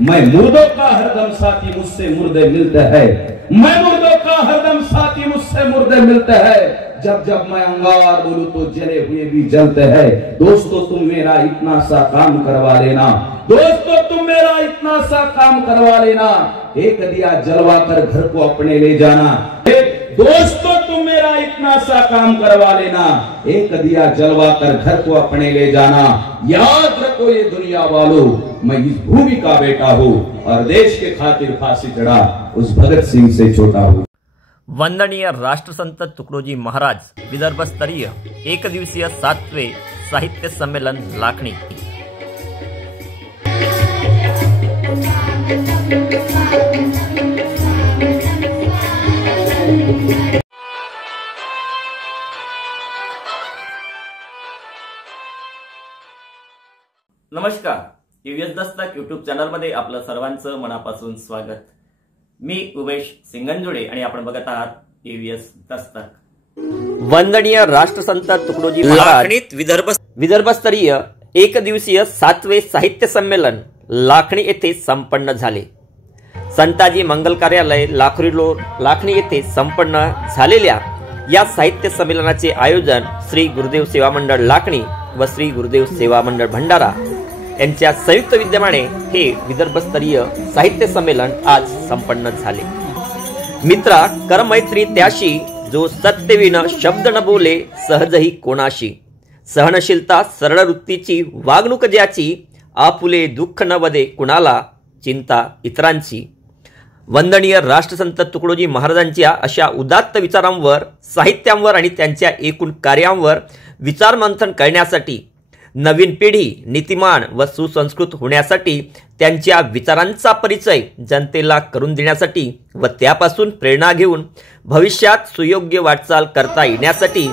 मैं मुर्दों का हरदम साथी, मुझसे मुर्दे मिलते हैं। मैं मुर्दों का हरदम साथी, मुझसे मुर्दे मिलते हैं। जब जब मैं अंगार बोलूं तो जले हुए भी जलते हैं। दोस्तों तुम मेरा इतना सा काम करवा लेना, दोस्तों तुम मेरा इतना सा काम करवा लेना। एक दिया जलवा कर घर को अपने ले जाना। दोस्तों तुम मेरा इतना सा काम करवा लेना, एक दिया जलवा कर घर को अपने ले जाना। याद रखो ये दुनिया वालों, मैं इस भूमि का बेटा हूँ और देश के खातिर फांसी चढ़ा उस भगत सिंह से छोटा हूँ। वंदनीय राष्ट्रसंत तुकडोजी महाराज विदर्भ स्तरीय एक दिवसीय 7वें साहित्य संमेलन लाखणी। नमस्कार, यूएस दस्तक यूट्यूब चॅनल मध्ये आपलं सर्वांचं मनापासून स्वागत। मी उमेश सिंगंजुडे आणि आपण बघत आहात यूएस दस्तक। वंदनीय राष्ट्रसंत तुकडोजी महाराज विदर्भ स्तरीय एक दिवसीय 7वें साहित्य संमेलन लाखणी येथे संपन्न झाले। संताजी मंगल कार्यालय लाखणी येथे संपन्न झालेल्या या साहित्य संमेलनाचे आयोजन श्री गुरुदेव सेवा मंडळ लाखणी व श्री गुरुदेव सेवा मंडळ भंडारा यांच्या संयुक्त विद्यमाने हे विदर्भस्तरीय साहित्य संमेलन आज संपन्न झाले। मित्रा कर मैत्री त्याशी, जो सत्यविन शब्द न बोले सहजही कोणाशी। सहनशीलता सरळ वृत्तीची वागणूक ज्याची, आपुले दुःख न वदे कुणाला चिंता इतरांची। वंदनीय राष्ट्रसंत तुकडोजी महाराजांच्या अशा उदात्त विचारांवर, साहित्यांवर आणि त्यांच्या एकूण कार्यांवर विचारमंथन करण्यासाठी, नवीन पिढी नीतिमान व सुसंस्कृत होण्यासाठी, त्यांच्या विचारांचा परिचय जनतेला करून देण्यासाठी व त्यापासून प्रेरणा घेऊन भविष्यात सुयोग्य वाटचाल करता येण्यासाठी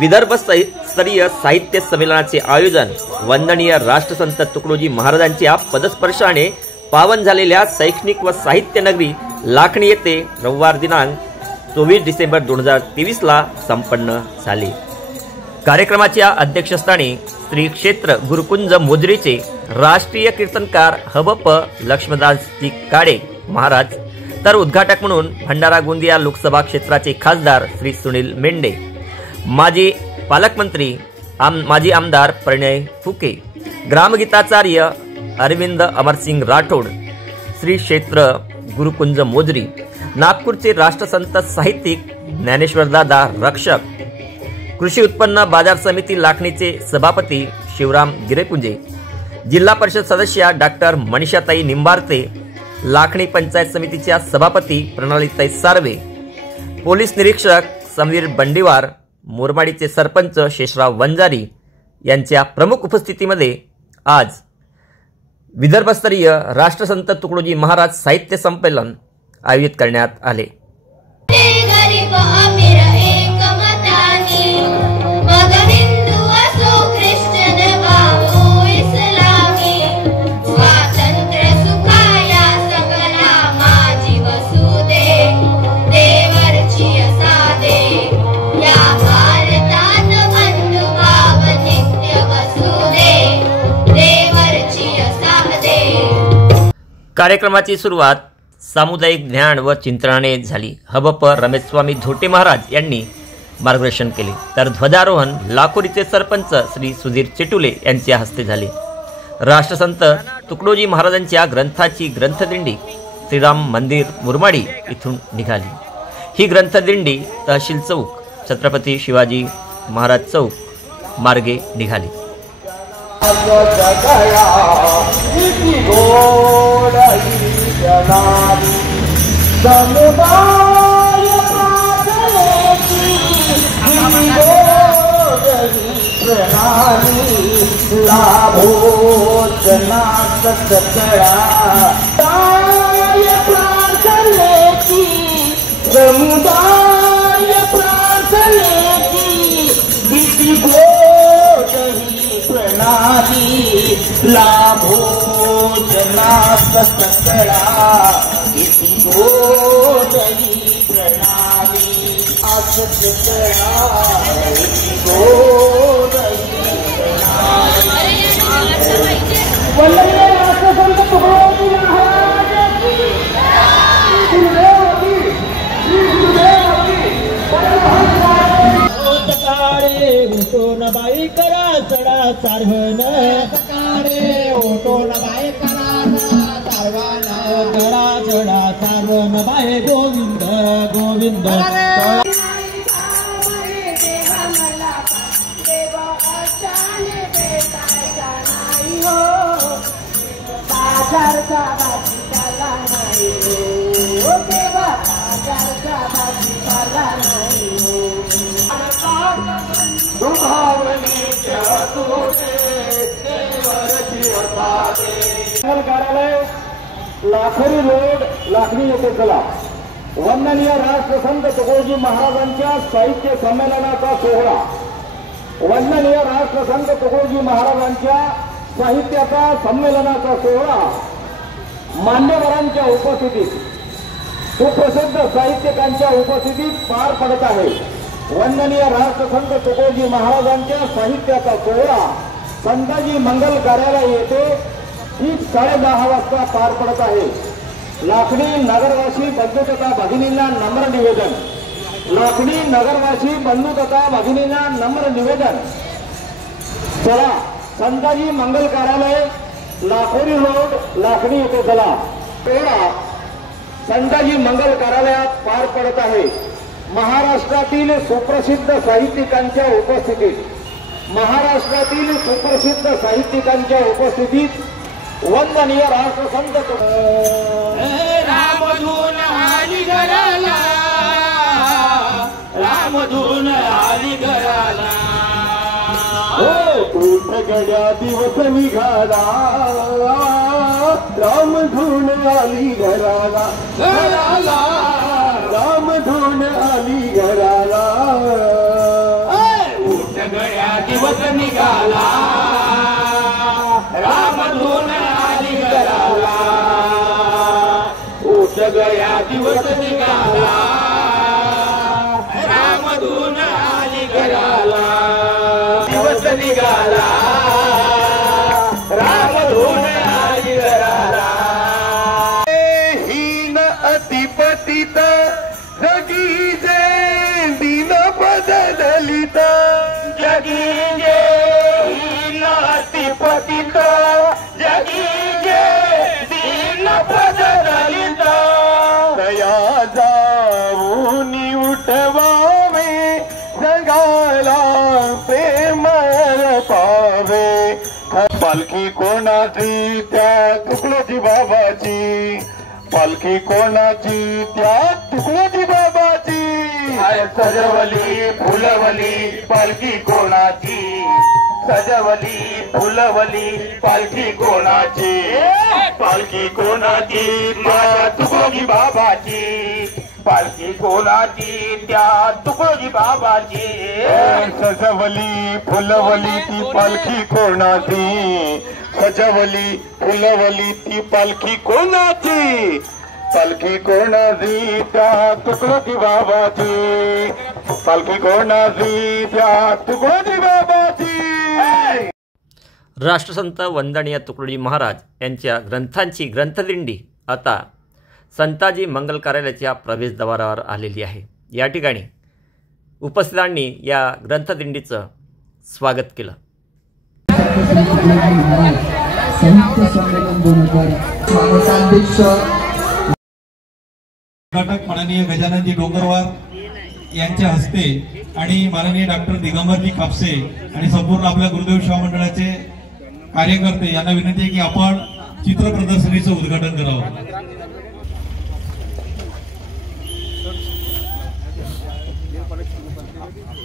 विदर्भ स्तरीय साहित्य संमेलनाचे आयोजन वंदनीय राष्ट्रसंत तुकडोजी महाराजांच्या पदस्पर्शाने पावन झालेल्या शैक्षणिक व साहित्य नगरी लाखणी येथे रविवार दिनांक 24 डिसेंबर 2023 ला संपन्न झाले। कार्यक्रमाच्या अध्यक्षस्थानी श्री क्षेत्र गुरुकुंज मोजरीचे राष्ट्रीय कीर्तनकार हबप लक्ष्मणदासजी काळे महाराज, तर उद्घाटक म्हणून भंडारा गोंदिया लोकसभा क्षेत्राचे खासदार श्री सुनील मेंढे, माजी पालकमंत्री माजी आमदार प्रणय फुके, ग्रामगीताचार्य अरविंद अमरसिंग राठोड, श्री क्षेत्र गुरुकुंज मोजरी, नागपूरचे राष्ट्रसंत साहित्यिक ज्ञानेश्वरदादा रक्षक, कृषी उत्पन्न बाजार समिती लाखणीचे सभापती शिवराम गिरेपुंजे, जिल्हा परिषद सदस्य डॉक्टर मनीषाताई निंबारते, लाखणी पंचायत समितीच्या सभापती प्रणालीताई सार्वे, पोलीस निरीक्षक समीर बंडीवार, मोरमाडीचे सरपंच शेषराव वंजारी यांच्या प्रमुख उपस्थितीमध्ये आज विदर्भस्तरीय राष्ट्रसंत तुकडोजी महाराज साहित्य संमेलन आयोजित करण्यात आले। कार्यक्रमाची सुरुवात सामुदायिक ज्ञान व चिंतनाने झाली। हबप रमेशस्वामी धोटे महाराज यांनी मार्गदर्शन केले, तर ध्वजारोहण लाखोरीचे सरपंच श्री सुधीर चेटुले यांच्या हस्ते झाले। राष्ट्रसंत तुकडोजी महाराजांच्या ग्रंथाची ग्रंथदिंडी श्रीराम मंदिर मुरमाडी इथून निघाली। ही ग्रंथदिंडी तहसील चौक छत्रपती शिवाजी महाराज चौक मार्गे निघाली। लाभो जनात सकळा इति गोदरी प्रणाली सकळा इति गोदरी प्रणाली। वंदनीय राष्ट्रसंत तुकडोजी महाराज चारवण सकारे ओटोन बाय कराना चारवण करा चढा चारवण बाय गोविंद गोविंद कार्यालय लाखोरी रोड लाखनी येथे चला. वंदनीय राष्ट्रसंत तुकडोजी महाराजांच्या साहित्य संमेलनाचा सोहळा. वंदनीय राष्ट्रसंत तुकडोजी महाराजांच्या साहित्याचा संमेलनाचा सोहळा मान्यवरांच्या उपस्थितीत सुप्रसिद्ध साहित्यिकांच्या उपस्थितीत पार पडत आहे. वंदनीय राष्ट्रसंत तुकडोजी महाराजांच्या साहित्याचा सोहळा संताजी मंगल कार्यालय येथे ठीक 10:30 वाजता पार पडत आहे. लाखणी नगरवासी बंधू तथा भगिनींना नम्र निवेदन. लाखणी नगरवासी बंधू तथा भगिनींना नम्र निवेदन. चला, संताजी मंगल कार्यालय लाखोरी रोड लाखणी येथे चला. सोहळा संताजी मंगल कार्यालयात पार पडत आहे. महाराष्ट्रातील सुप्रसिद्ध साहित्यिकांच्या उपस्थितीत महाराष्ट्रातील सुप्रसिद्ध साहित्यिकांच्या उपस्थितीत वंदनीय राष्ट्रसंत रामधून आली घराला रामधून आली घराला गड्या दिवस निघाला रामधून आली घराला घराला रामधून आली घराला गड्या दिवस निघाला रामधून आली घराला गया दिवस निघाला रामधून आली घराला दिवस निघाला रामधून आली घराला हीन अतिपतित जगी जे दिन बदलित जगी जे हीन अतिपतित जगी जे दीन बदलित दया जाऊन उठवावे जगाला प्रेम पावे. पालखी कोणाची त्या तुकडोजी बाबाची पालखी कोणाची त्या तुकडोजी बाबाची सजवली फुलवली पालखी कोणाची सजवली फुलवली पालखी कोणाची पालखी कोणाची त्या तुकडोजी बाबाची पालखी कोणाची त्या तुकडोजी बाबाची सजवली फुलवली ती पालखी कोणाची सजवली फुलवली ती पालखी कोणाची पालखी कोणाची त्या तुकडोजी बाबाची पालखी कोणाची त्या तुकडोजी बाबाची. राष्ट्रसंत वंदनीय तुकडोजी महाराज यांच्या ग्रंथांची ग्रंथदिंडी आता संताजी मंगल कार्यालयाच्या प्रवेशद्वारावर आलेली आहे. या ठिकाणी उपस्थितांनी या ग्रंथदिंडीचं स्वागत केलं. उद्घाटक माननीय गजाननजी डोंगरवार यांच्या हस्ते आणि माननीय डॉक्टर दिगंबरजी कापसे आणि संपूर्ण आपल्या गुरुदेव सेवा मंडळाचे कार्यकर्ते यांना विनंती आहे की आपण चित्र प्रदर्शनीचं उद्घाटन करावं.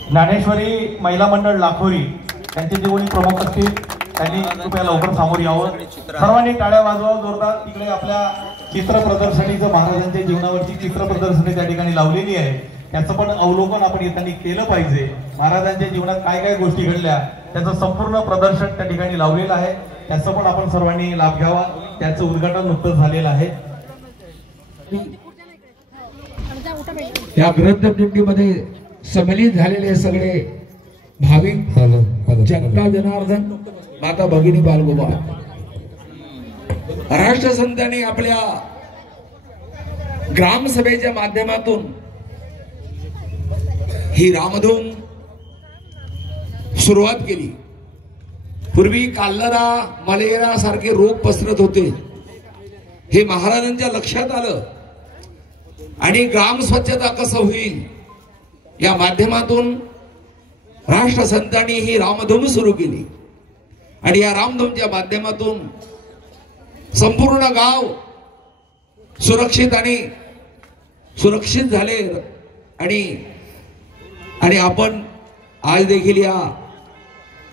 ज्ञानेश्वरी महिला मंडळ लाखोरी त्यांचे जे कोणी प्रमुख असतील त्यांनी कृपया लवकर समोर यावं. सर्वांनी टाळ्या वाजवा जोरदार. तिकडे आपल्या चित्र प्रदर्शनीचं महाराजांच्या जीवनावरची चित्र प्रदर्शनी त्या ठिकाणी लावलेली आहे. त्याचं पण अवलोकन आपण येताना केलं पाहिजे. महाराजांच्या जीवनात काय काय गोष्टी घडल्या त्याचं संपूर्ण प्रदर्शन त्या ठिकाणी लावलेलं आहे. त्याचं पण आपण सर्वांनी लाभ घ्यावा. त्याचं उद्घाटन नुकतंच झालेलं आहे. या ग्रंथदिंडीमध्ये सम्मिलित झालेले सगळे भाविक जनता जनार्दन माता भगिनी बालगोपाळ राष्ट्रसंतांनी आपल्या ग्रामसभेच्या माध्यमातून ही रामधून सुरुवात केली. पूर्वी कालरा मलेरिया सारखे रोग पसरत होते, हे महाराजांच्या लक्षात आलं आणि ग्राम स्वच्छता कसं होईल या माध्यमातून राष्ट्रसंतांनी ही रामधुनी सुरू केली आणि या रामधुनीच्या माध्यमातून संपूर्ण गाव सुरक्षित झाले आणि आपण आज देखील या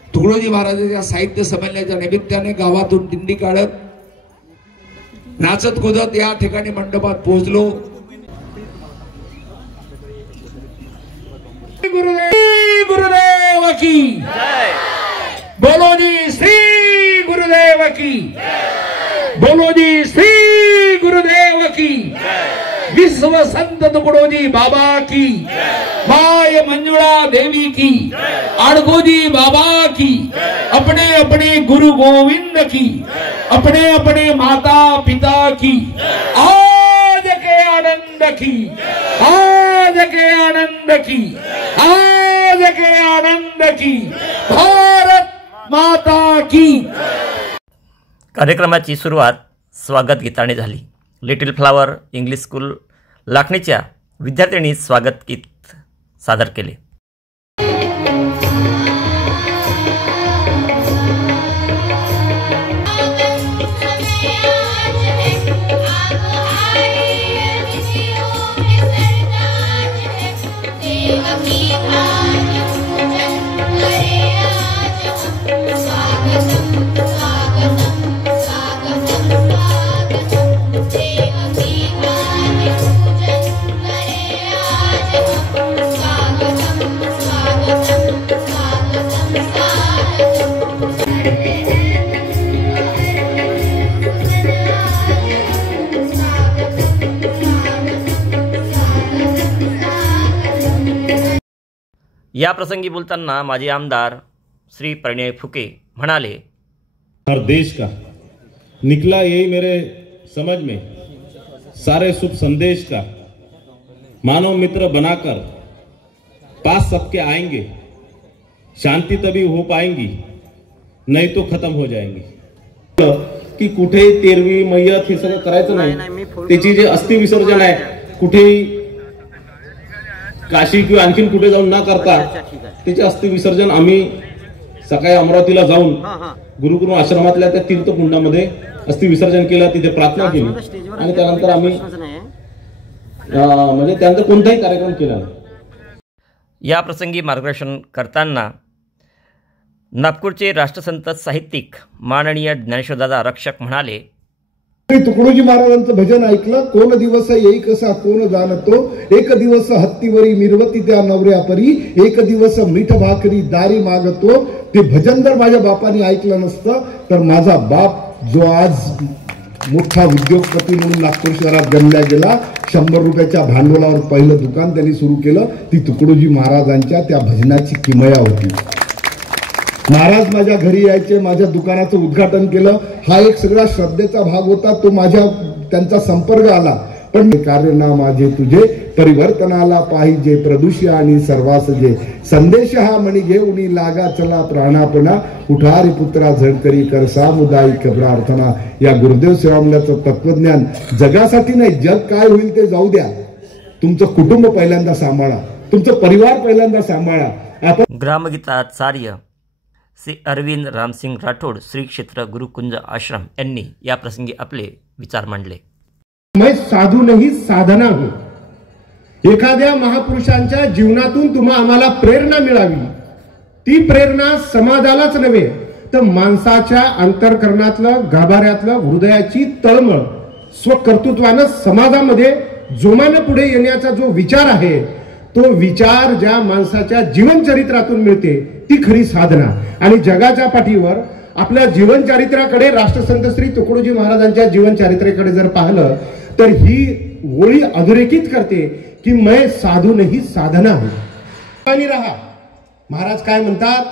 तुकडोजी महाराजांच्या साहित्य संमेलनाच्या निमित्ताने गावातून दिंडी काढत नाचत कुदत या ठिकाणी मंडपात पोहोचलो। गुरुदेव की बोलो जी, श्री गुरुदेव की बोलो जी, श्री गुरुदेव की विश्व संत तुकडोजी बाबा की, माय मंजुळा देवी की, आडगोजी बाबा की, अपने अपने गुरु गोविंद की, अपने अपने माता पिता की, आज के आनंद की, आज के आनंद की, आज के आनंद की, भारत माता की। कार्यक्रमाची सुरुवात स्वागत गीताने झाली। लिटिल फ्लावर इंग्लिश स्कूल लाखणीच्या विद्यार्थ्यांनी स्वागत गीत सादर केले। या प्रसंगी बोलताना माजी आमदार श्री प्रणय फुके म्हणाले, हर देश का निकला यही मेरे समझ में, सारे शुभ संदेश का मानव मित्र बनाकर पास सबके आएंगे, शांति तभी हो पाएंगी, नहीं तो खत्म हो जाएंगी। की कुठे तेरवी मयत हे सगळं करायचं नाही, त्याची जे अस्थि विसर्जन आहे कुठेही काशी किंवा आणखीन कुठे जाऊन न करता त्याचे अस्थि विसर्जन आम्ही सकाळी अमरावतीला जाऊन गुरुकुल आश्रमातल्या त्या तीर्थकुंडामध्ये अस्थि विसर्जन केलं, तिथे प्रार्थना केली आणि त्यानंतर आम्ही म्हणजे त्यानंतर कोणताही कार्यक्रम केला नाही। या प्रसंगी मार्गदर्शन करताना नागपूरचे राष्ट्रसंत साहित्यिक माननीय ज्ञानेश्वरदादा रक्षक म्हणाले, तुकडोजी महाराजांचं भजन ऐकलं, कोण दिवस येई कसा कोण जाणतो, एक दिवस हत्तीवरी मिरवती त्या नवऱ्या परी, एक दिवस मीठ भाकरी दारी मागतो। ते भजन जर माझ्या बापाने ऐकलं नसतं तर माझा बाप जो आज मोठा उद्योगपती म्हणून नागपूर शहरात गणला गेला, 100 रुपयाच्या भांडवलावर पहिलं दुकान त्यांनी सुरू केलं, ती तुकडोजी महाराजांच्या त्या भजनाची किमया होती। महाराज माझ्या घरी यायचे, माझ्या दुकानाचं उद्घाटन केलं, हा एक सगळा श्रद्धेचा भाग होता, तो त्यांचा संपर्क आला। पण कार्य ना माझे तुझे परिवर्तनाला पाहिजे प्रदूष्य आणि सर्वास जे, संदेश हा मणी घेऊनी लागा चला प्राणापणा, उठारी पुत्रा झडकरी कर सामुदायिक प्रार्थना। या गुरुदेव सेवामल्याचं तत्वज्ञान जगासाठी नाही, जग काय होईल ते जाऊ द्या, तुमचं कुटुंब पहिल्यांदा सांभाळा, तुमचं परिवार पहिल्यांदा सांभाळा। आपण ग्रामगीताचार्य श्री अरविंद रामसिंग राठोड श्री क्षेत्र गुरुकुंज आश्रम यांनी या प्रसंगी आपले विचार मांडले। मैं साधू नाही साधना हो। एखाद्या महापुरुषांच्या जीवनातून तुम्हा आम्हाला प्रेरणा मिळावी, ती प्रेरणा समाजालाच नव्हे तर माणसाच्या अंतर्करणातलं गाभाऱ्यातलं हृदयाची तळमळ स्वकर्तृत्वानं समाजामध्ये जोमानं पुढे येण्याचा जो विचार आहे, तो विचार ज्या माणसाच्या जीवनचरित्रातून मिळते ती खरी साधना। आणि जगाच्या पाठीवर आपल्या जीवनचरित्राकडे राष्ट्रसंत श्री तुकडोजी महाराजांच्या जीवनचरित्राकडे जर पाहिलं तर ही ओळी अधोरेखित करते की मैं साधू नहीं साधना हूं। आणि रहा महाराज काय म्हणतात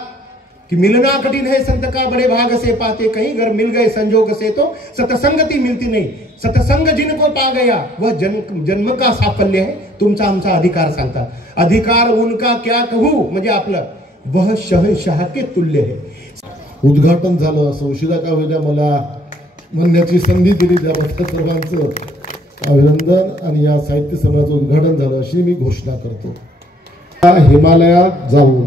कि मिलना कठिन है संत का बड़े भाग से पाते, कहीं घर मिल गए संजोग से तो सतसंगति मिलती नहीं, सतसंग जिनको पा गया वह जन्म का साफल्य है। तुमचा आमचा अधिकार सांगता, अधिकार उनका क्या कहू म्हणजे आपलं वह शहंशाह के तुल्य है। उद्घाटन झालं असं उशिरा का होईना मला म्हणण्याची संधी दिली, त्याबद्दल सर्वांचं अभिनंदन. आणि या साहित्य संमेलनाचं उद्घाटन झालं अशी मी घोषणा करतो. हिमालयात जाऊन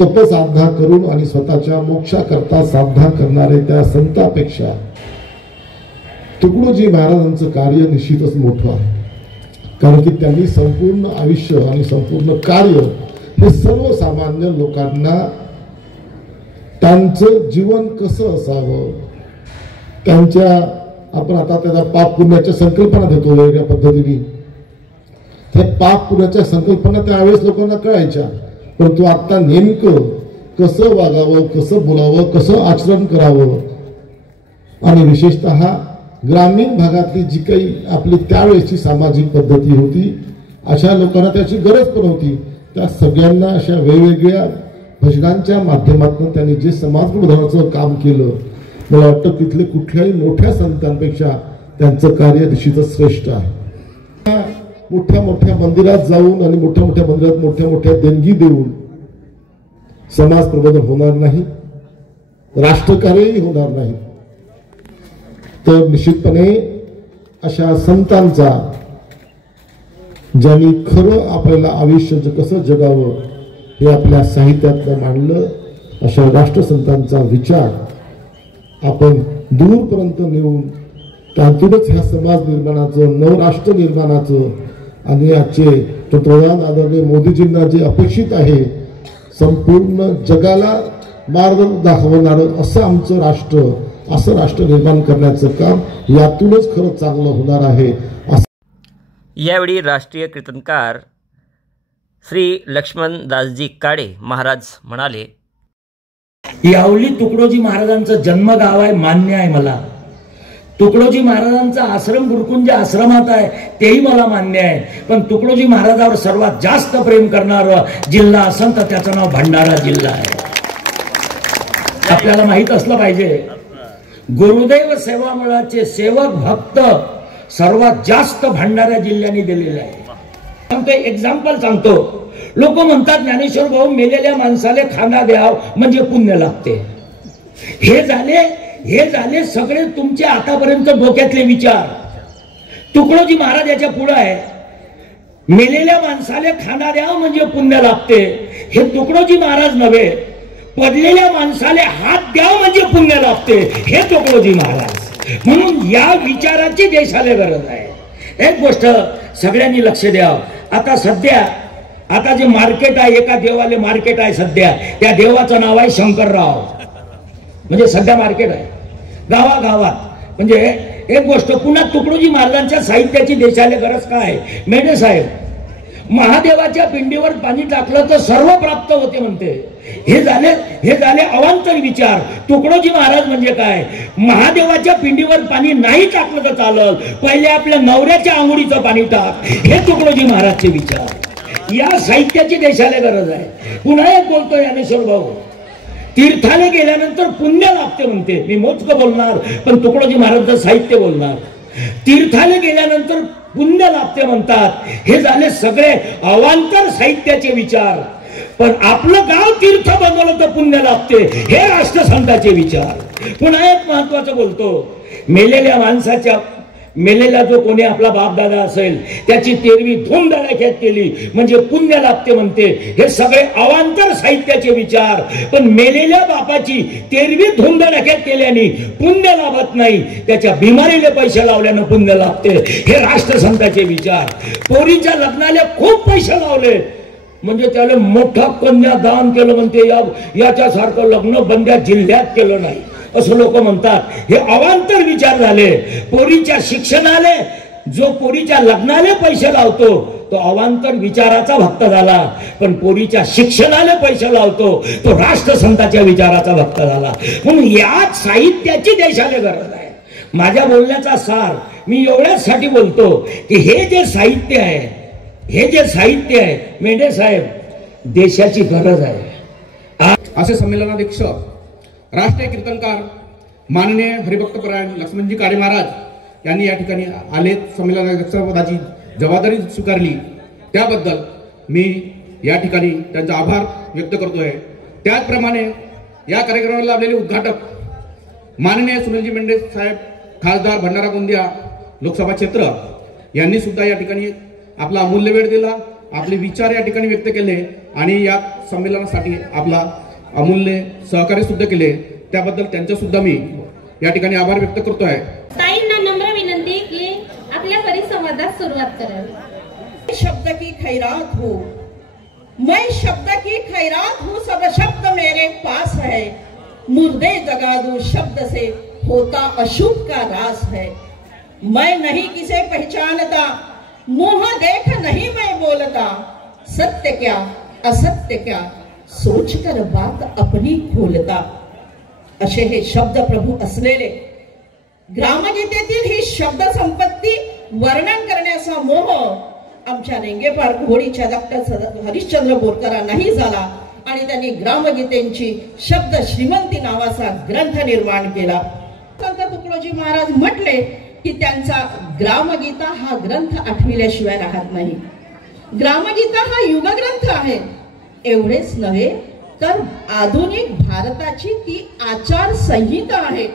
तपसाधना करून आणि स्वतःच्या मोक्षाकरता साधना करणारे त्या संतापेक्षा तुकडोजी महाराजांचं कार्य निश्चितच मोठं आहे. कारण की त्यांनी संपूर्ण आयुष्य आणि संपूर्ण कार्य हे सर्वसामान्य लोकांना त्यांचं जीवन कसं असावं, त्यांच्या आपण आता त्याला पाप पुण्याच्या संकल्पना देतो वेगळ्या पद्धतीने. त्या पाप पुण्याच्या संकल्पना त्यावेळेस लोकांना कळायच्या, परंतु आता नेमकं कसं वागावं, कसं बोलावं, कसं आचरण करावं आणि विशेषतः ग्रामीण भागातली जी काही आपली त्यावेळेसची सामाजिक पद्धती होती अशा लोकांना त्याची गरज पण होती. त्या सगळ्यांना अशा वेगवेगळ्या भजनांच्या माध्यमातून त्यांनी जे समाज प्रबोधनाचं काम केलं, मला वाटतं तिथले कुठल्याही मोठ्या संतांपेक्षा त्यांचं कार्य निश्चितच श्रेष्ठ आहे. मोठ्या मोठ्या मंदिरात जाऊन आणि मोठ्या मोठ्या मंदिरात मोठ्या मोठ्या देणगी देऊन समाज प्रबोधन होणार नाही, राष्ट्रकार्यही होणार नाही. तर निश्चितपणे अशा संतांचा ज्यांनी खरं आपल्याला आयुष्य कसं जगावं हे आपल्या साहित्यात मांडलं, अशा राष्ट्रसंतांचा विचार आपण दूरपर्यंत नेऊन त्यातूनच ह्या समाज निर्माणाचं, नवराष्ट्र निर्माणाचं आणि आजचे पंतप्रधान आदरणीय मोदीजींना जे अपेक्षित आहे संपूर्ण जगाला मार्ग दाखवणारं असं आमचं राष्ट्र, असं राष्ट्र निर्माण करण्याचं काम यातूनच खरं चांगलं होणार आहे. यावेळी राष्ट्रीय कीर्तनकार श्री लक्ष्मणदासजी काळे महाराज म्हणाले, यावली तुकडोजी महाराजांचं जन्मगाव आहे, मान्य आहे मला. तुकडोजी महाराजांचा आश्रम गुरुकुंज आश्रमात आहे तेही मला मान्य आहे. पण तुकडोजी महाराजावर सर्वात जास्त प्रेम करणारा जिल्हा असेल तर त्याचं नाव भंडारा जिल्हा आहे. आपल्याला माहित असलं पाहिजे, गुरुदेव सेवा मंडळाचे सेवक भक्त सर्वात जास्त भंडारा जिल्ह्याने दिलेले आहे. एक्झाम्पल सांगतो. लोक म्हणतात ज्ञानेश्वर भाऊ मेलेल्या माणसाला खाना द्याव म्हणजे पुण्य लागते. हे झाले सगळे तुमचे आतापर्यंत डोक्यातले विचार. तुकडोजी महाराज याच्या पुढे आहे, मेलेल्या माणसाला खाना द्याव म्हणजे पुण्य लागते. हे तुकडोजी महाराज नव्हे, पडलेल्या माणसाला हात द्याव म्हणजे पुण्य लागते, हे तुकडोजी महाराज. म्हणून या विचाराची देशाला गरज आहे. एक गोष्ट सगळ्यांनी लक्ष द्यावं. आता जे मार्केट आहे, एका देवाले मार्केट आहे सध्या, त्या देवाचं नाव आहे शंकरराव. म्हणजे सध्या मार्केट आहे गावागावात. म्हणजे एक गोष्ट पुन्हा तुकडोजी महाराजांच्या साहित्याची देशाला गरज काय? मेढे साहेब, महादेवाच्या पिंडीवर पाणी टाकलं तर सर्व प्राप्त होते म्हणते. हे झाले अवांतर विचार. तुकडोजी महाराज म्हणजे काय? महादेवाच्या पिंडीवर पाणी नाही टाकलं तर चालल, पहिले आपल्या नवऱ्याच्या आंघोळीचं पाणी टाक, हे तुकडोजी महाराजचे विचार. या साहित्याची देशाला गरज आहे. पुन्हा एक बोलतो ज्ञानेश्वर भाऊ, तीर्थाला गेल्यानंतर पुण्य लागते म्हणते. मी मोजकं बोलणार पण तुकडोजी महाराजांचं साहित्य बोलणार. तीर्थाला गेल्यानंतर पुण्य लागते म्हणतात. हे झाले सगळे अवांतर साहित्याचे विचार. पण आपलं गाव तीर्थ बनवलं तर पुण्य लागते, हे राष्ट्रसंताचे विचार. पुन्हा एक महत्वाचं बोलतो, मेलेला जो कोणी आपला बापदादा असेल त्याची 13वी धूमधडाक्यात केली म्हणजे पुण्य लागते म्हणते. हे सगळे अवांतर साहित्याचे विचार. पण मेलेल्या बापाची 13वी धूमधडाक्यात केल्याने पुण्य लाभत नाही, त्याच्या बिमारीला पैसे लावल्यानं पुण्य लागते, हे राष्ट्रसंताचे विचार. पोरीच्या लग्नाला खूप पैसे लावले म्हणजे त्याला मोठा कन्यादान केलं म्हणते. याच्यासारखं लग्न बंद्या जिल्ह्यात केलं नाही असं लोक म्हणतात. हे अवांतर विचार झाले. पोरीच्या शिक्षणाले, जो पोरीच्या लग्नाले पैसे लावतो तो अवांतर विचाराचा भक्त झाला. पण पोरीच्या शिक्षणाले पैसे लावतो तो राष्ट्रसंताच्या विचाराचा भक्त झाला. म्हणून याच साहित्याची देशाला गरज आहे. माझ्या बोलण्याचा सार मी एवढ्यासाठी बोलतो की हे जे साहित्य आहे मेंढे साहेब, देशाची गरज आहे. असे संमेलनाध्यक्ष राष्ट्रीय कीर्तनकार माननीय हरिभक्तपरायण लक्ष्मणजी काळे महाराज यांनी या ठिकाणी आले, संमेलनाध्यक्षपदाची जबाबदारी स्वीकारली, त्याबद्दल मी या ठिकाणी त्यांचा आभार व्यक्त करतोय. त्याचप्रमाणे या कार्यक्रमाला लाभलेले उद्घाटक माननीय सुनीलजी मेंढे साहेब, खासदार भंडारा गोंदिया लोकसभा क्षेत्र यांनी सुद्धा या ठिकाणी आपला अमूल्य वेळ दिला, आपले विचार या ठिकाणी व्यक्त केले आणि या संमेलनासाठी आपला अमूल्य सहकार्य सुद्धा केले, त्याबद्दल त्यांचा सुद्धा मी या ठिकाणी आभार व्यक्त करतो आहे. ताईंना नम्र विनंती की आपल्या परिसंवादास सुरुवात करावी. शब्द की खैरात हो, मैं शब्द की खैरात हूँ, सब शब्द मेरे पास है, मुर्दे जगा दूं शब्द से होता अशुभ का रास है. मैं नहीं किसे पहचानता, मुंह देख नहीं मैं बोलता, सत्य क्या असत्य क्या सोचकर बात अपनी खोलता. असे हे शब्द प्रभू असलेले ग्रामगीतेतील ही शब्द संपत्ती वर्णन करण्याचा मोह आमच्या रेंगेपार घोडीच्या डॉक्टर हरिश्चंद्र बोरकरांनाही झाला आणि त्यांनी ग्रामगीतेंची शब्द श्रीमंती नावाचा ग्रंथ निर्माण केला. संत तुकडोजी महाराज म्हटले की त्यांचा ग्रामगीता हा ग्रंथ आठविल्याशिवाय राहत नाही. ग्रामगीता हा युगग्रंथ आहे. एवढेच नव्हे तर आधुनिक भारताची ती आचार संहिता आहे.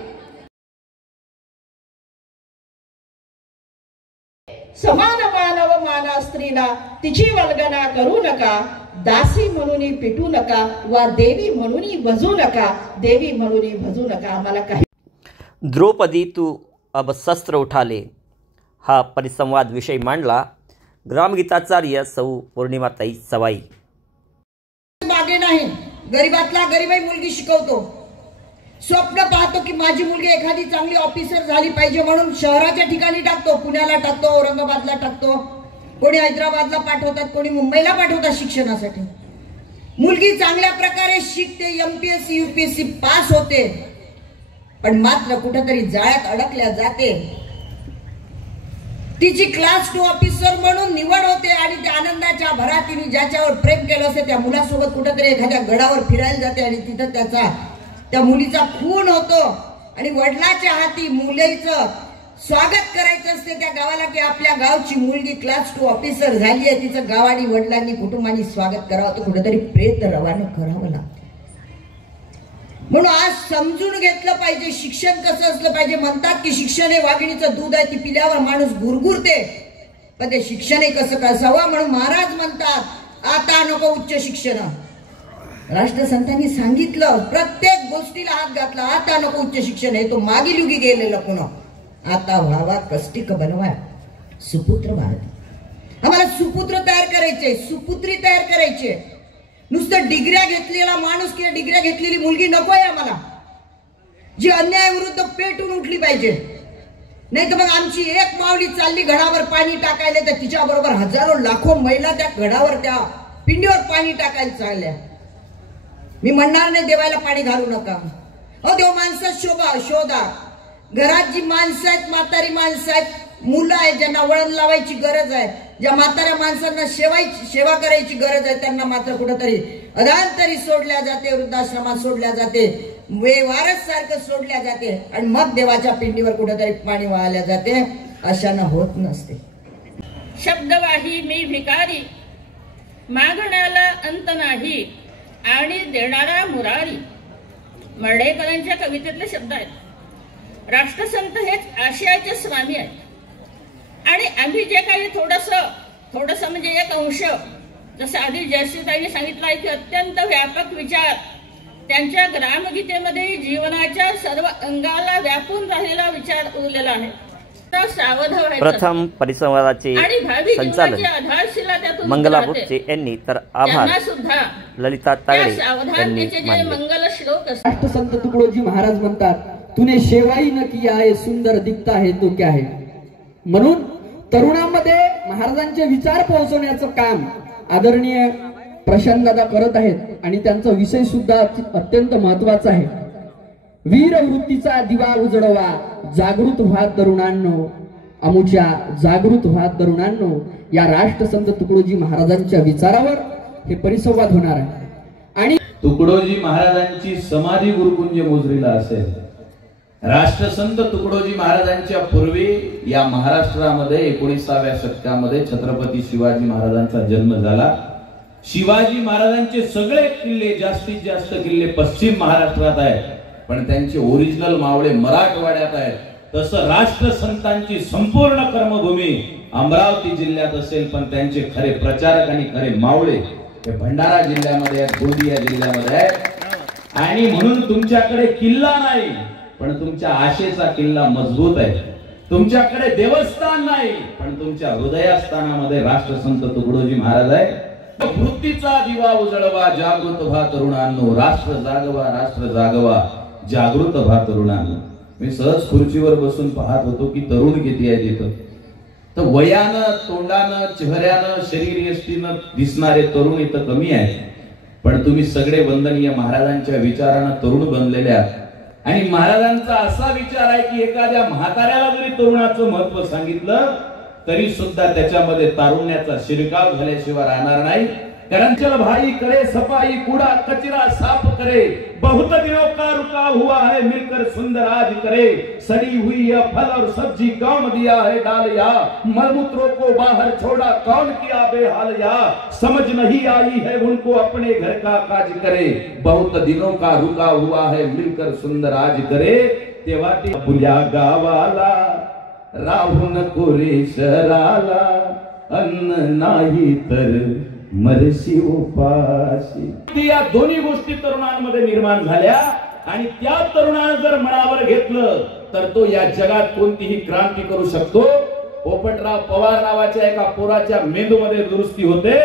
समान मानव माना स्त्रीला, तिची वल्गना करू नका, दासी म्हणून पिटू नका, वा देवी म्हणून भजू नका, देवी म्हणून भजू नका. आम्हाला काही द्रौपदी तू अब शस्त्र उठाले हा परिसंवाद विषय मांडला ग्रामगीताचार्य सौ पौर्णिमाताई सवाई. मागे नाही, गरीबातला गरीबाई मुलगी शिकवतो. स्वप्न पाहतो की माझी मुलगी एखादी चांगली ऑफिसर झाली पाहिजे म्हणून शहराच्या ठिकाणी टाकतो, पुण्याला टाकतो, औरंगाबादला टाकतो, कोणी हैदराबादला पाठवतात, कोणी मुंबईला पाठवतात शिक्षणासाठी. मुलगी चांगल्या प्रकारे शिकते, MPSC UPSC पास होते, पण मात्र कुठेतरी जाळ्यात अडकल्या जाते. तिची क्लास 2 ऑफिसर म्हणून निवड होते आणि त्या आनंदाच्या भरात तिने ज्याच्यावर प्रेम केलं असेल त्या मुलासोबत कुठेतरी एखाद्या गडावर फिरायला जाते आणि तिथं त्या मुलीचा खून होतो आणि वडिलाच्या हाती मुलीचं स्वागत करायचं असते त्या गावाला की आपल्या गावची मुलगी क्लास 2 ऑफिसर झाली आहे, तिचं गावानी वडिलांनी कुटुंबांनी स्वागत करावं, तर कुठेतरी प्रेत रवाना करावं लागतं. म्हणून आज समजून घेतलं पाहिजे शिक्षण कसं असलं पाहिजे. म्हणतात की शिक्षण हे वाघिणीचं दूध आहे, ती पिल्यावर माणूस गुरगुरते, पण ते शिक्षण हे कसं असावं म्हणून महाराज म्हणतात आता नको उच्च शिक्षण. राष्ट्रसंतांनी सांगितलं, प्रत्येक गोष्टीला हात घातला, आता नको उच्च शिक्षण हे तो मागील युगी गेलेलं पुन्हा. आता व्हावा कष्टिक बनवा सुपुत्र भारत. आम्हाला सुपुत्र तयार करायचे, सुपुत्री तयार करायचे. नुसतं डिग्र्या घेतलेला माणूस किंवा डिग्र्या घेतलेली मुलगी नकोय आम्हाला, जी अन्यायाविरुद्ध पेटून उठली पाहिजे. नाही तर मग आमची एक माऊली चालली घडावर पाणी टाकायला तर तिच्या बरोबर हजारो लाखो महिला त्या घडावर त्या पिंडीवर पाणी टाकायला चालल्या. मी म्हणणार नाही देवाला पाणी घालू नका, अहो देव माणसात शोधा. घरात जी माणसं आहेत, म्हातारी माणसं आहेत, मुलं आहेत ज्यांना वळण लावायची गरज आहे, ज्या म्हाताऱ्या माणसांना सेवा करायची गरज आहे, त्यांना मात्र कुठेतरी अधांतरी सोडल्या जाते, वृद्धाश्रमात सोडल्या जाते, वारस सारखं सोडल्या जाते आणि मग देवाच्या पिंडीवर कुठेतरी पाणी वाहल्या जाते. अशानं होत नसते. शब्दवाही मी भिकारी, मागण्याला अंत नाही आणि देणारा मुरारी. मर्ढेकरांच्या कवितेतले शब्द आहेत. राष्ट्रसंत हेच आशयाचे स्वामी आहेत आणि आम्ही जे काही थोडस म्हणजे एक अंश, जसं आधी जयश्रीताईंनी सांगितलं आहे की अत्यंत व्यापक विचार त्यांच्या ग्रामगीतेमध्ये जीवनाच्या सर्व अंगाला व्यापून राहिलेला विचार उरलेला आहे. प्रथम परिसंवादाचे संचालन मंगला बुच्चे यांनी तर आभार ललिता तागडे यांनी मानले. राष्ट्रसंत तुकडोजी महाराज म्हणतात, तूने सेवाई न किया है सुंदर दिखता है तो क्या है. म्हणून तरुणांमध्ये महाराजांचे विचार पोहोचवण्याचं काम आदरणीय प्रशांतदादा करत आहेत आणि त्यांचा विषय सुद्धा अत्यंत महत्वाचा आहे. वीर वृत्तीचा दिवा उजळवा, जागृत व्हा तरुणांनो, अमुच्या जागृत व्हा तरुणांनो. या राष्ट्रसंत तुकडोजी महाराजांच्या विचारावर हे परिसंवाद होणार आहे. आणि तुकडोजी महाराजांची समाधी गुरुकुंज मोजरीला असेल. राष्ट्रसंत तुकडोजी महाराजांच्या पूर्वी या महाराष्ट्रामध्ये 19व्या शतकामध्ये छत्रपती शिवाजी महाराजांचा जन्म झाला शिवाजी महाराजांचे सगळे किल्ले, जास्तीत जास्त किल्ले पश्चिम महाराष्ट्रात आहेत, पण त्यांचे ओरिजिनल मावळे मराठवाड्यात आहेत. तसं राष्ट्रसंतांची संपूर्ण कर्मभूमी अमरावती जिल्ह्यात असेल, पण त्यांचे खरे प्रचारक आणि खरे मावळे हे भंडारा जिल्ह्यामध्ये आहेत, गोंदिया जिल्ह्यामध्ये आहेत. आणि म्हणून तुमच्याकडे किल्ला नाही, पण तुमच्या आशेचा किल्ला मजबूत आहे. तुमच्याकडे देवस्थान नाही, पण तुमच्या हृदयस्थानामध्ये राष्ट्रसंत तुकडोजी महाराज आहे. वृत्तीचा दिवा उजळवा, जागृत व्हा तरुणांनो, राष्ट्र जागवा, राष्ट्र जागवा, जागृत व्हा तरुणांनो. मी सहज खुर्चीवर बसून पाहत होतो की तरुण किती आहे तिथं. तर वयानं, तोंडानं, चेहऱ्यानं, शरीर यष्टीनं दिसणारे तरुण इथं कमी आहेत, पण तुम्ही सगळे वंदनीय महाराजांच्या विचारानं तरुण बनलेले आहात. आणि महाराजांचा असा विचार आहे की एखाद्या म्हाताऱ्याला जरी तरुणाचं महत्व सांगितलं तरी सुद्धा त्याच्यामध्ये तारुण्याचा शिरकाव झाल्याशिवाय राहणार नाही. कारण चल भाई करे सफाई, कूड़ा कचरा साफ करे, बहुत दिनों का रुका हुआ है मिलकर सुंदर आज करे, सड़ी हुई यह फल और सब्जी कौन दिया है डाल या, मलमूत्रों को बाहर छोड़ा कौन किया बेहाल या, समझ नहीं आई है उनको अपने घर का काज करे, बहुत दिनों का रुका हुआ है मिलकर सुंदर आज करे. तेव्हा ते पुल्या गावाला राहू नको रे शहराला, अन्न नाही तर मरशी उपाशी. या दोन्ही गोष्टी तरुणांमध्ये निर्माण झाल्या आणि त्या तरुणानं जर मनावर घेतलं तर तो या जगात कोणतीही क्रांती करू शकतो. पोपटराव पवार नावाच्या एका पोराच्या मेंदूमध्ये दुरुस्ती होते.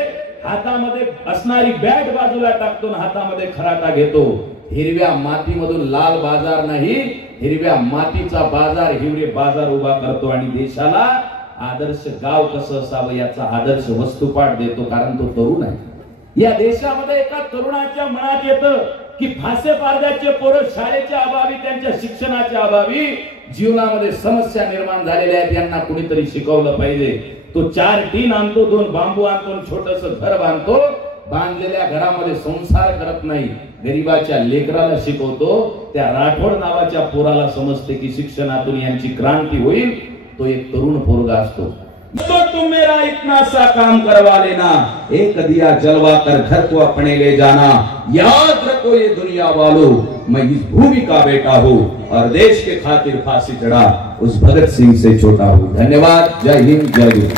हातामध्ये असणारी बॅट बाजूला टाकतो, हातामध्ये खराटा घेतो. हिरव्या मातीमधून लाल बाजार नाही, हिरव्या मातीचा बाजार, हिवरे बाजार उभा करतो आणि देशाला आदर्श गाव कसं असावं याचा आदर्श वस्तुपाठ देतो, कारण तो तरुण आहे. या देशामध्ये एका तरुणाच्या मनात येतं की फासे पारद्याचे पोरं शाळेच्या अभावी, त्यांच्या शिक्षणाच्या अभावी जीवनामध्ये समस्या निर्माण झालेल्या आहेत, यांना कुणीतरी शिकवलं पाहिजे. तो 4 टीन आणतो, 2 बांबू आणतो, छोटस घर बांधतो. बांधलेल्या घरामध्ये संसार करत नाही, गरीबाच्या लेकराला शिकवतो. त्या राठोड नावाच्या पोराला समजते की शिक्षणातून यांची क्रांती होईल. तो एक तरुण पोरगा असतो. तो तुम मेरा इतना सा काम करवा लेना, एक दिया जलवा कर घर को अपने ले जाना, याद रखो ये दुनिया वालों मैं इस भूमि का बेटा हूँ और देश के खातिर फांसी चढ़ा उस भगत सिंह से छोटा हूँ. धन्यवाद. जय हिंद, जय गुरु.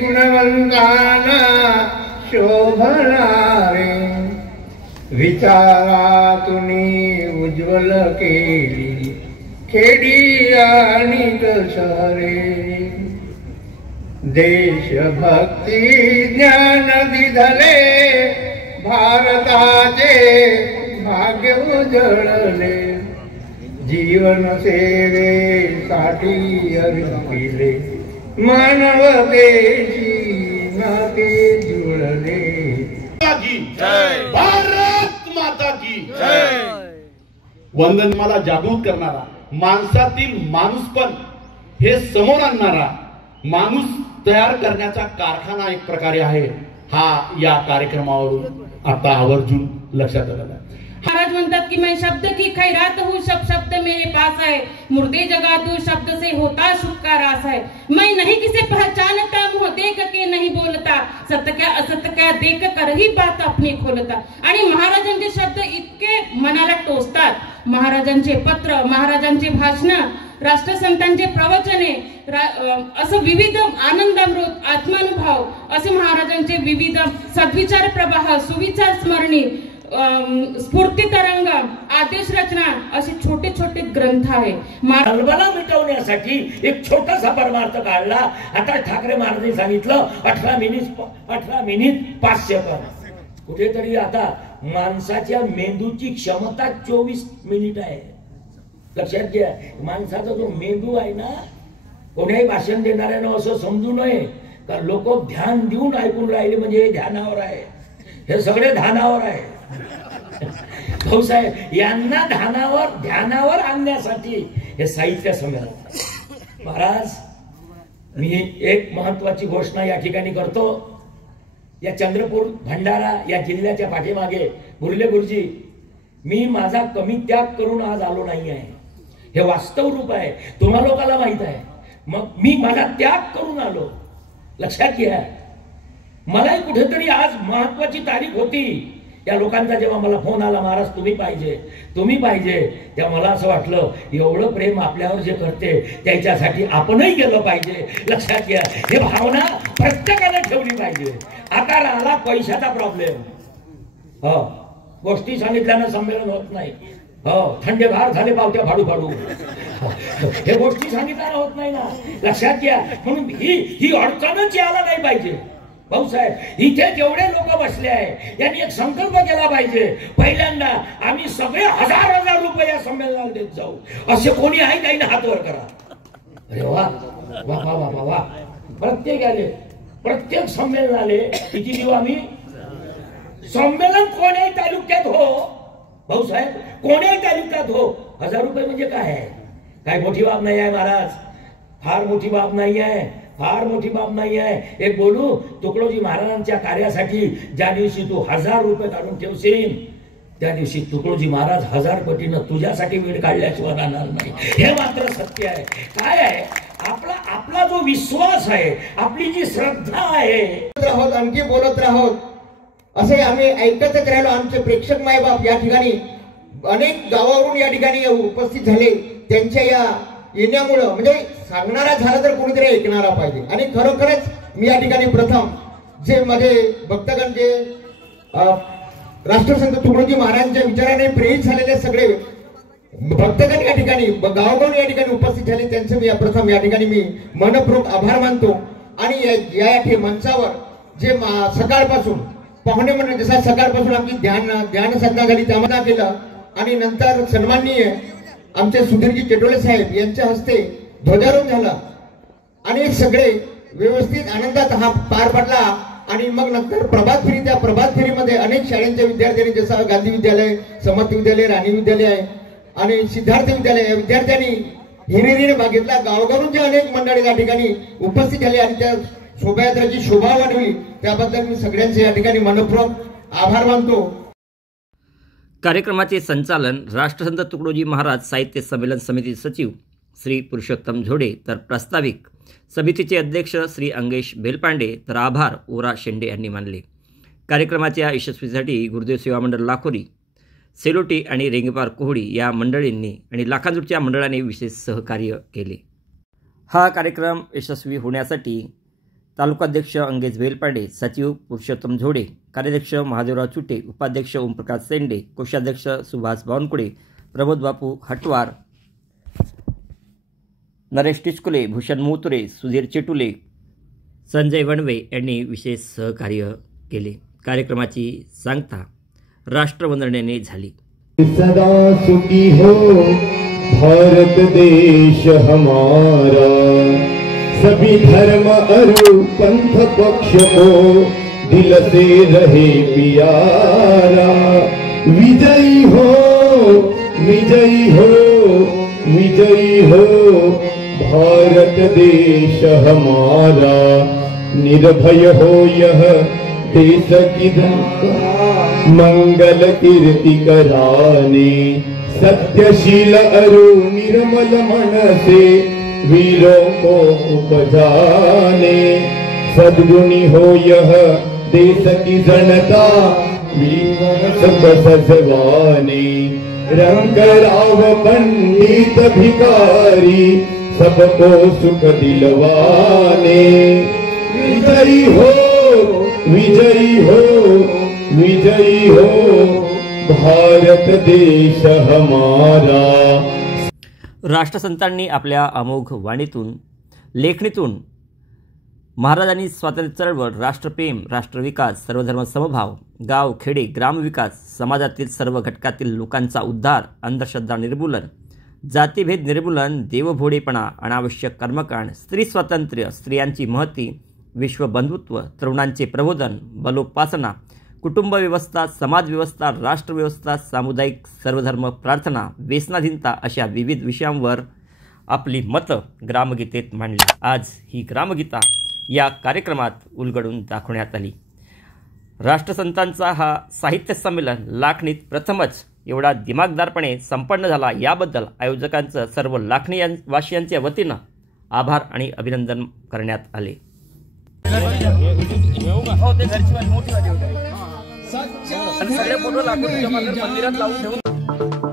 गुणवंताना शोभणारे विचारातून उज्ज्वल केली खेडी आणि शहरे, देशभक्ती ज्ञान दिधले भारताचे भाग्य उजळले, जीवन सेवेसाठी अर्पिले मानवतेची नाते जुळले. भारत माता की जय. वंदनमाला जागृत करणारा, माणसातील माणूसपण हे समोर आणणारा, माणूस तयार करण्याचा कारखाना एक प्रकारे आहे. हा या कार्यक्रमावरून आता आवर्जून लक्षात आलेला आहे. महाराज म्हणतात की मैं शब्द की खैरात हूँ, सब शब्द मेरे पास है, मुर्दे जगा दूं शब्द से होता सुख का रास है, मैं नहीं किसे पहचानता मुँह देख के नहीं बोलता, सत्य क्या असत्य क्या देख कर ही बात अपनी खोलता. आणि महाराजांचे शब्द इतके मनाला टोचतात. महाराजांचे पत्र, महाराजांचे भाषण, राष्ट्रसंतांचे प्रवचने, असं विविध आनंदामृत, आत्मानुभव असे महाराजांचे विविध सद्विचार प्रवाह, सुविचार स्मरणी, स्फूर्ती तरंग, आदेश रचना असे छोटे छोटे ग्रंथ आहे. कल्पना मिटवण्यासाठी एक छोटासा परमार्थ काढला. आता ठाकरे महाराजांनी सांगितलं 18 मिनिट 500 पण. कुठेतरी आता माणसाच्या मेंदूची क्षमता 24 मिनिट आहे. लक्षात घ्या, माणसाचा जो मेंदू आहे ना, कोणाही भाषण देणाऱ्यानं असं समजू नये का लोक ध्यान देऊन ऐकून राहिले म्हणजे हे ध्यानावर आहे. हे सगळे ध्यानावर आहे. भाऊसाहेब यांना ध्यानावर आणण्यासाठी हे साहित्य संमेलन. महाराज, मी एक महत्वाची घोषणा या ठिकाणी करतो. या चंद्रपूर भंडारा या जिल्ह्याच्या पाठीमागे गुरुले गुरुजी, मी माझा कमी त्याग करून आज आलो नाही आहे. हे वास्तव रूप आहे, तुम्हा लोकांना माहित आहे. मग मी माझा त्याग करून आलो. लक्षात घ्या. मलाही कुठेतरी आज महत्वाची तारीख होती, या लोकांचा जेव्हा मला फोन आला, महाराज तुम्ही पाहिजे, तेव्हा मला असं वाटलं एवढं प्रेम आपल्यावर जे करते त्याच्यासाठी आपणही गेलं पाहिजे. लक्षात घ्या, हे भावना प्रत्येकाने ठेवली पाहिजे. आता राहिला पैशाचा प्रॉब्लेम. हो, गोष्टी सांगितल्यानं संमेलन होत नाही. हो, थंडेगार झाले पावत्या फाडू हे गोष्टी सांगितल्यानं होत नाही ना. लक्षात घ्या, म्हणून ही अडचणच यायला नाही पाहिजे. भाऊसाहेब, इथे जेवढे लोक बसले आहे यांनी एक संकल्प केला पाहिजे, पहिल्यांदा आम्ही सगळे हजार रुपये या संमेलनाला देत जाऊ. असे कोणी आहे काही हात वर करा. अरे वा वा वा वा वा. प्रत्येक संमेलनाले किती देऊ आम्ही? संमेलन कोण्याही तालुक्यात हो भाऊसाहेब, कोण्याही तालुक्यात हो, 1000 रुपये म्हणजे काय आहे? काय मोठी बाब नाही आहे महाराज, फार मोठी बाब नाही आहे. एक बोलू, तुकडोजी महाराजांच्या कार्यासाठी ज्या दिवशी तू 1000 रुपये काढून ठेवशील त्या दिवशी तुकडोजी महाराज 1000 पटीनं तुझ्यासाठी वेळ काढल्याशिवाय राहणार नाही. हे मात्र सत्य आहे. काय आहे, आपला जो विश्वास आहे, आपली जी श्रद्धा आहे, आणखी बोलत राहोत असे आम्ही ऐकतच राहिलो. आमचे प्रेक्षक मायबाप या ठिकाणी अनेक गावावरून या ठिकाणी उपस्थित झाले. त्यांच्या या येण्यामुळं म्हणजे सांगणारा झाला तर कोणीतरी ऐकणारा पाहिजे. आणि खरोखरच मी या ठिकाणी प्रथम जे माझे भक्तगण, जे राष्ट्रसंत तुकडोजी महाराजांच्या विचाराने प्रेरित झालेले सगळे भक्तगण या ठिकाणी गावगाव या ठिकाणी उपस्थित झाले, त्यांचे मी प्रथम या ठिकाणी मी मनपूर्वक आभार मानतो. आणि या मंचावर जे सकाळपासून पाहुणे म्हणून, जसा सकाळपासून आमची ध्यान साधना झाली त्यामध्ये केलं, आणि नंतर सन्माननीय आमचे सुधीरजी चेटोले साहेब यांच्या हस्ते ध्वजारोहण झालं आणि सगळे व्यवस्थित आनंदात हा पार पडला. आणि मग नंतर प्रभात फेरी, त्या प्रभात फेरीमध्ये अनेक शाळांच्या विद्यार्थ्यांनी, जसं गांधी विद्यालय, समर्थ विद्यालय, राणी विद्यालय आणि सिद्धार्थ विद्यालय या विद्यार्थ्यांनी हिरिरीने भाग घेतला. गावगावून जे अनेक मंडळी या ठिकाणी उपस्थित झाले आणि त्या शोभायात्रेची शोभा वाढवली, त्याबद्दल मी सगळ्यांचे या ठिकाणी मनपूर्वक आभार मानतो. कार्यक्रमाचे संचालन राष्ट्रसंत तुकडोजी महाराज साहित्य संमेलन समिती सचिव श्री पुरुषोत्तम झोडे, तर प्रास्ताविक समितीचे अध्यक्ष श्री अंगेश बेलपांडे, तर आभार ओरा शेंडे यांनी मानले. कार्यक्रमाच्या यशस्वीसाठी गुरुदेव सेवा मंडळ लाखोरी, सेलोटी आणि रेंगेपार कोहडी या मंडळींनी आणि लाखांजूटच्या मंडळाने विशेष सहकार्य केले. हा कार्यक्रम यशस्वी होण्यासाठी तालुकाध्यक्ष अंगेश बेलपांडे, सचिव पुरुषोत्तम झोडे, कार्याध्यक्ष महादेवराव चुटे, उपाध्यक्ष ओमप्रकाश सेंडे, कोषाध्यक्ष सुभाष बावनकुळे, प्रमोद बापू हटवार, नरेश टिचकुले, भूषण मोतुरे, सुधीर चेटुले, संजय वणवे यांनी विशेष सहकार्य केले. कार्यक्रमाची सांगता राष्ट्रवंदनेने झाली. सदा सुखी हो भारत देश हमारा, सभी धर्म अरु पंथ पक्ष को दिल से रहे प्यारा. विजयी हो विजयी हो विजयी हो भारत देश हमारा. निर्भय हो यह देश की मंगल कीर्ति कराने. सत्यशील अरु निर्मल मन से वीरों को उपजाने. सद्गुणी हो यह देश की जनता, सब सजवाने. रंग राव पंडित भिखारी, सबको सुख दिलवाने. विजयी हो विजयी हो विजयी हो भारत देश हमारा. राष्ट्रसंतांनी आपल्या अमोघ वाणीतून, लेखणीतून महाराजांनी स्वातंत्र्य चळवळ, राष्ट्रप्रेम, राष्ट्रविकास, सर्वधर्म समभाव, गाव खेडे ग्रामविकास, समाजातील सर्व घटकातील लोकांचा उद्धार, अंधश्रद्धा निर्मूलन, जातीभेद निर्मूलन, देवभोडेपणा, अनावश्यक कर्मकांड, स्त्री स्वातंत्र्य, स्त्रियांची महती, विश्वबंधुत्व, तरुणांचे प्रबोधन, बलोपासना, कुटुंब व्यवस्था, समाज व्यवस्था, राष्ट्रव्यवस्था, सामुदायिक सर्वधर्म प्रार्थना, व्यसनाधीनता अशा विविध विषयांवर आपली मतं ग्रामगीतेत मांडली. आज ही ग्रामगीता या कार्यक्रमात उलगडून दाखवण्यात आली. राष्ट्रसंतांचा हा साहित्य संमेलन लाखणीत प्रथमच एवढा दिमागदारपणे संपन्न झाला, याबद्दल आयोजकांचं सर्व लाखणी वासियांच्या वतीनं आभार आणि अभिनंदन करण्यात आले. हो ते घरची वाली मोठी वाली होती. आणि सगळे फोटो लागून मंदिरात लावून ठेवून